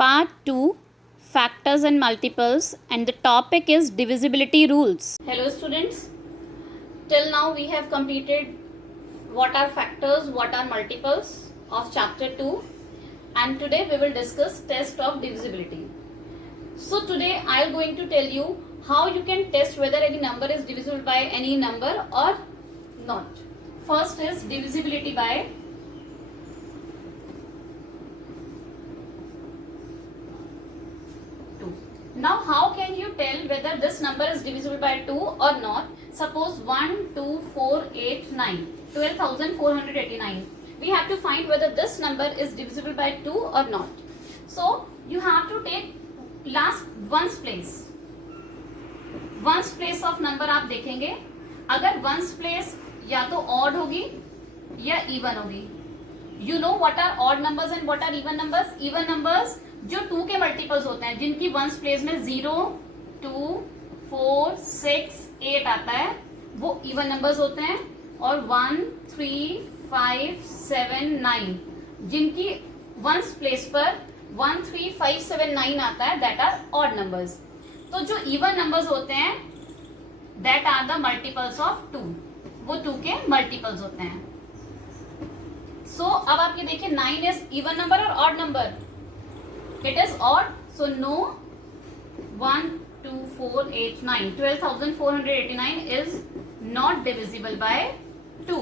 Part 2, Factors and Multiples, and the topic is divisibility rules. Hello students, till now we have completed what are factors, what are multiples of chapter 2, and today we will discuss test of divisibility. So today I am going to tell you how you can test whether any number is divisible by any number or not. First is divisibility by Now how can you tell whether this number is divisible by 2 or not? Suppose 1, 2, 4, 8, 9, 12,489. We have to find whether this number is divisible by 2 or not. So you have to take last ones place. Ones place of number आप देखेंगे, अगर ones place या तो odd होगी या even होगी. You know what are odd numbers and what are even numbers? Even numbers जो 2 के मल्टीपल्स होते हैं, जिनकी वंस प्लेस में 0, 2, 4, 6, 8 आता है, वो इवन नंबर्स होते हैं. और 1, 3, 5, 7, 9 जिनकी वंस प्लेस पर 1, 3, 5, 7, 9 आता है, दैट आर ऑड नंबर्स. तो जो इवन नंबर्स होते हैं that are the multiples of 2, वो 2 के मल्टीपल्स होते हैं. सो अब आप ये देखिए 9 इज इवन नंबर और odd number. It is odd, so no. 1, 2, 4, 8, 9. 12,489 is not divisible by 2.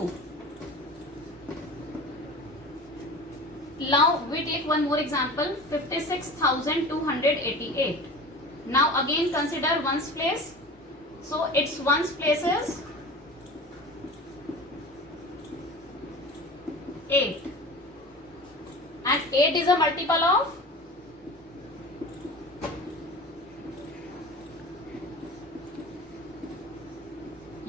Now we take one more example. 56,288. Now again consider ones place. So its ones place is 8. And 8 is a multiple of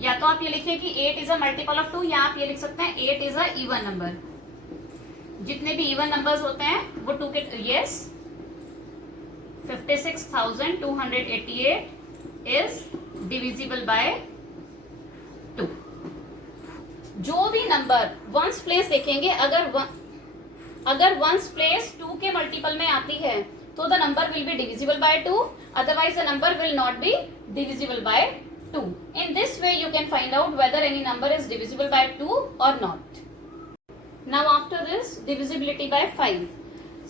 या तो आप ये लिखिए कि 8 is a multiple of 2, या आप ये लिख सकते हैं 8 इज अ इवन नंबर. जितने भी इवन नंबर्स होते हैं वो 2 के. Yes, 56,288 is divisible by 2. जो भी नंबर वंस प्लेस देखेंगे, अगर वंस प्लेस 2 के मल्टीपल में आती है तो the number will be divisible by 2, otherwise the number will not be divisible by 2. In this way you can find out whether any number is divisible by 2 or not. Now after this, divisibility by 5.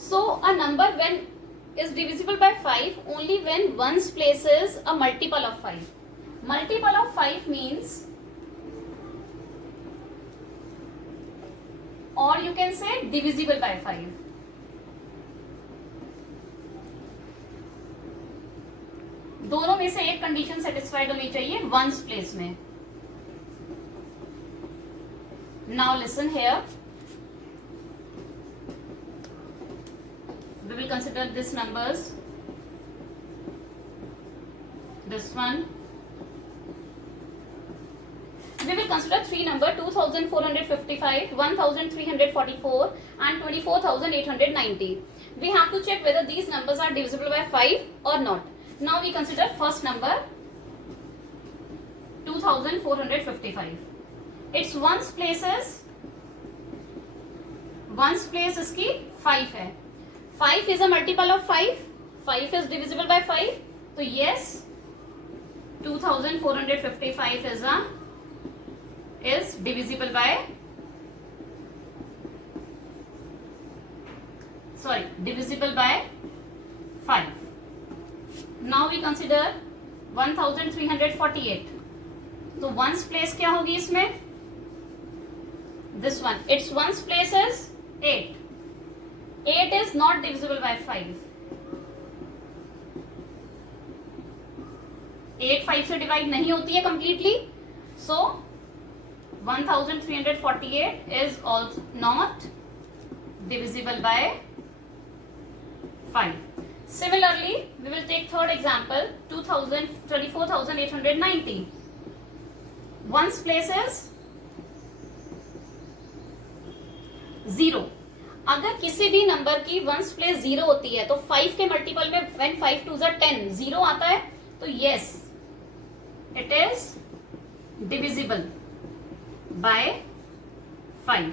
So a number when is divisible by 5 only when ones place is a multiple of 5. Multiple of 5 means, or you can say divisible by 5. दोनों में से एक condition satisfied होनी चाहिए once place में. Now listen here, we will consider this numbers. This one we will consider 3 number 2,455, 1,344 and 24,890. We have to check whether these numbers are divisible by 5 or not. Now we consider first number 2,455. Its ones place इसकी 5 है. 5 is a multiple of 5. 5 is divisible by 5. तो yes, 2,455 is divisible by divisible by 5. Now we consider 1,348. तो ones place क्या होगी इसमें? This one. Its ones place is 8. 8 is not divisible by 5. 8 5 से divide नहीं होती है completely. So 1,348 is also not divisible by 5. Similarly, we will take third example, 24,890. Ones place is 0. अगर किसी भी नंबर की वंस प्लेस 0 होती है तो 5 के मल्टीपल में when 5 2s are 10 0 आता है, तो yes, it is divisible by 5.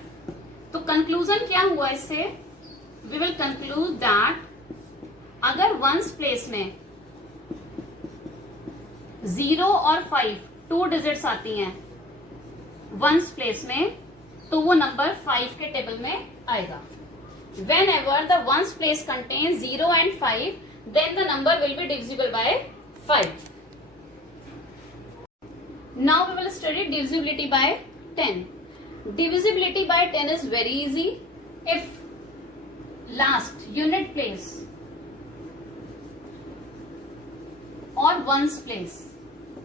तो कंक्लूजन क्या हुआ इससे? We will conclude that once place में 0 और 5 2 डिजिट्स आती हैं वंस प्लेस में, तो वो नंबर 5 के टेबल में आएगा. Whenever the ones place contains 0 and 5, then the number will be divisible by 5. Now we will study divisibility by 10. Divisibility by 10 is very easy. If last unit place और ones place,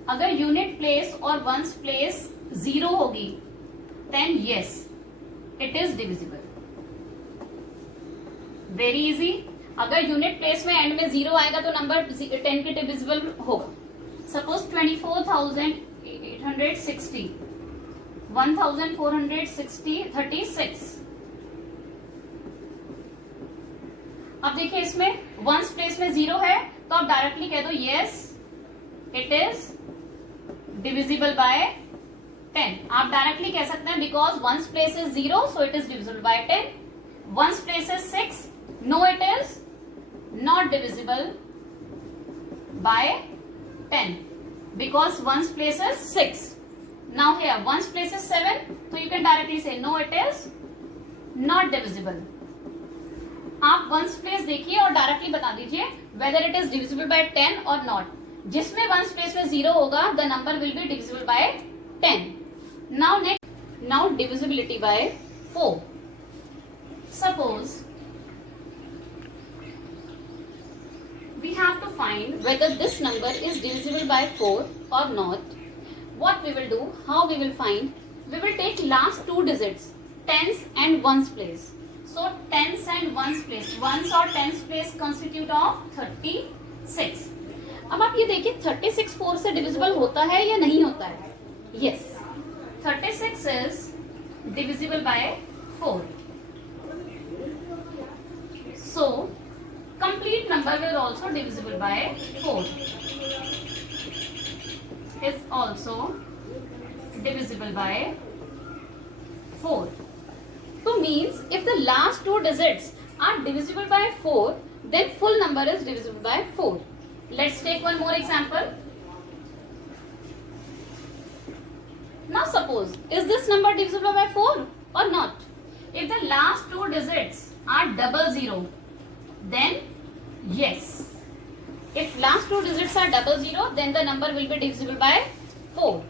अगर unit place और ones place 0 होगी, then yes, it is divisible. Very easy. अगर unit place में and में 0 आएगा तो number 10 के डिविजिबल होगा. सपोज 24,860, 1,460, 36. अब देखिए इसमें वंस प्लेस में 0 है तो आप डायरेक्टली कह दो yes it is divisible by 10. आप डायरेक्टली कह सकते हैं because ones place is 0 so it is divisible by 10. Ones place is 6, no it is not divisible by 10 because ones place is 6. Now here ones place is 7, so you can directly say no it is not divisible. आप ones place देखिए और directly बता दीजिए whether it is divisible by 10 or not. जिसमें ones place में 0 होगा the number will be divisible by 10. Now divisibility by 4. Suppose we have to find whether this number is divisible by 4 or not. What we will do, how we will find, we will take last 2 digits, tens and ones place. So tens and ones place, ones और tens place constitute of 36. अब आप ये देखिए 36 4 से divisible होता है या नहीं होता है? Yes, 36 is divisible by 4. So complete number will also divisible by 4. Is also divisible by 4. So means if the last 2 digits are divisible by 4, then full number is divisible by 4. Let's take one more example. Now suppose, is this number divisible by 4 or not? If the last 2 digits are 00, then yes. If last 2 digits are 00, then the number will be divisible by 4.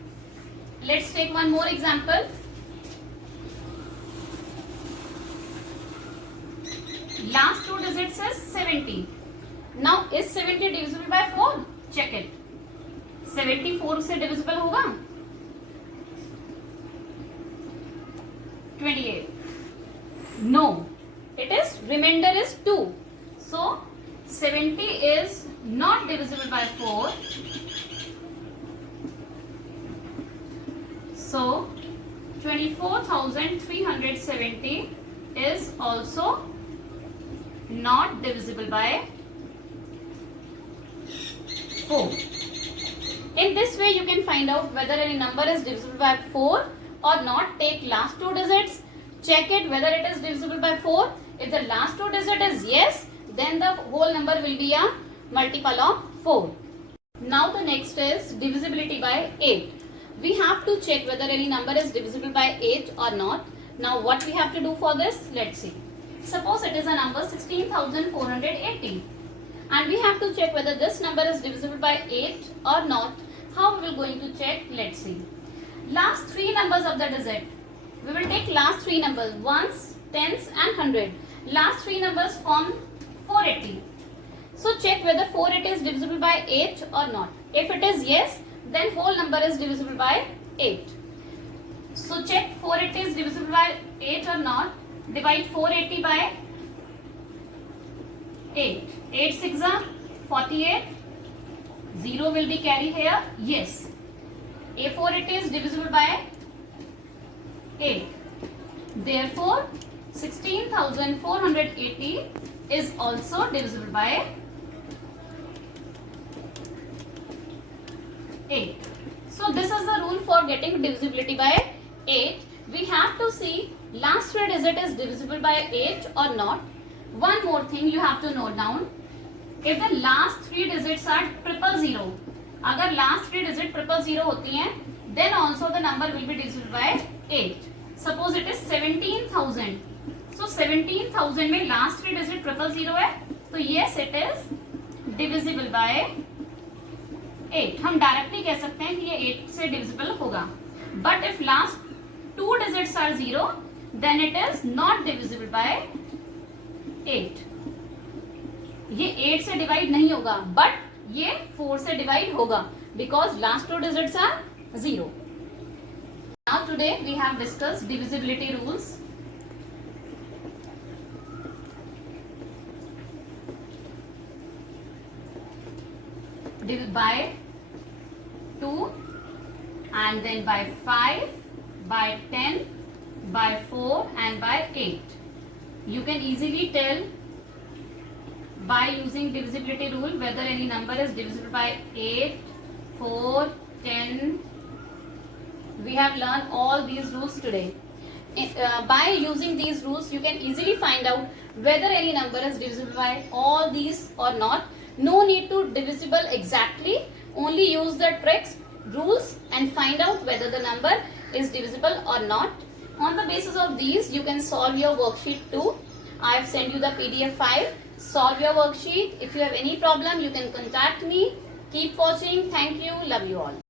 Let's take one more example. Last 2 digits is 70. Now is 70 divisible by 4? Check it. 74 से divisible होगा? 28. No. It is, remainder is 2. So 70 is not divisible by 4. So 24,370 is also not divisible by 4. In this way you can find out whether any number is divisible by 4 or not. Take last 2 digits, check it whether it is divisible by 4. If the last 2 digit is yes, then the whole number will be a multiple of 4. Now the next is divisibility by 8. We have to check whether any number is divisible by 8 or not. Now what we have to do for this? Let's see. Suppose it is a number 16,480 and we have to check whether this number is divisible by 8 or not. How we will going to check? Let's see. Last 3 numbers of the digit. We will take last 3 numbers, ones, tens and 100. Last 3 numbers form 480. So check whether 480 is divisible by 8 or not. If it is yes, then whole number is divisible by 8. So check 480 is divisible by 8 or not. Divide 480 by 8. 8 6 are 48. 0 will be carried here. Yes. A 480 is divisible by 8. Therefore, 16,480 is also divisible by 8. So this is the rule for getting divisibility by 8. We have to see last 3 digit is divisible by 8 or not. One more thing you have to note down. If the last three digits are 000, अगर last three digit 000 होती हैं, then also the number will be divisible by 8. Suppose it is 17,000. So 17,000 में last three digit 000 है, तो yes it is divisible by 8. हम directly कह सकते हैं कि ये 8 से डिविजिबल होगा. But if last two digits are 0, then it is not divisible by 8. ये 8 से डिवाइड नहीं होगा, बट ये 4 से डिवाइड होगा because last two digits are 0. Now today we have discussed divisibility rules. by 2 and then by 5, by 10, by 4 and by 8. You can easily tell by using divisibility rule whether any number is divisible by 8, 4, 10. We have learned all these rules today. By using these rules you can easily find out whether any number is divisible by all these or not. No need to divisible exactly, only use the tricks, rules and find out whether the number is divisible or not. On the basis of these you can solve your worksheet too. I have sent you the PDF file. Solve your worksheet. If you have any problem, you can contact me. Keep watching. Thank you. Love you all.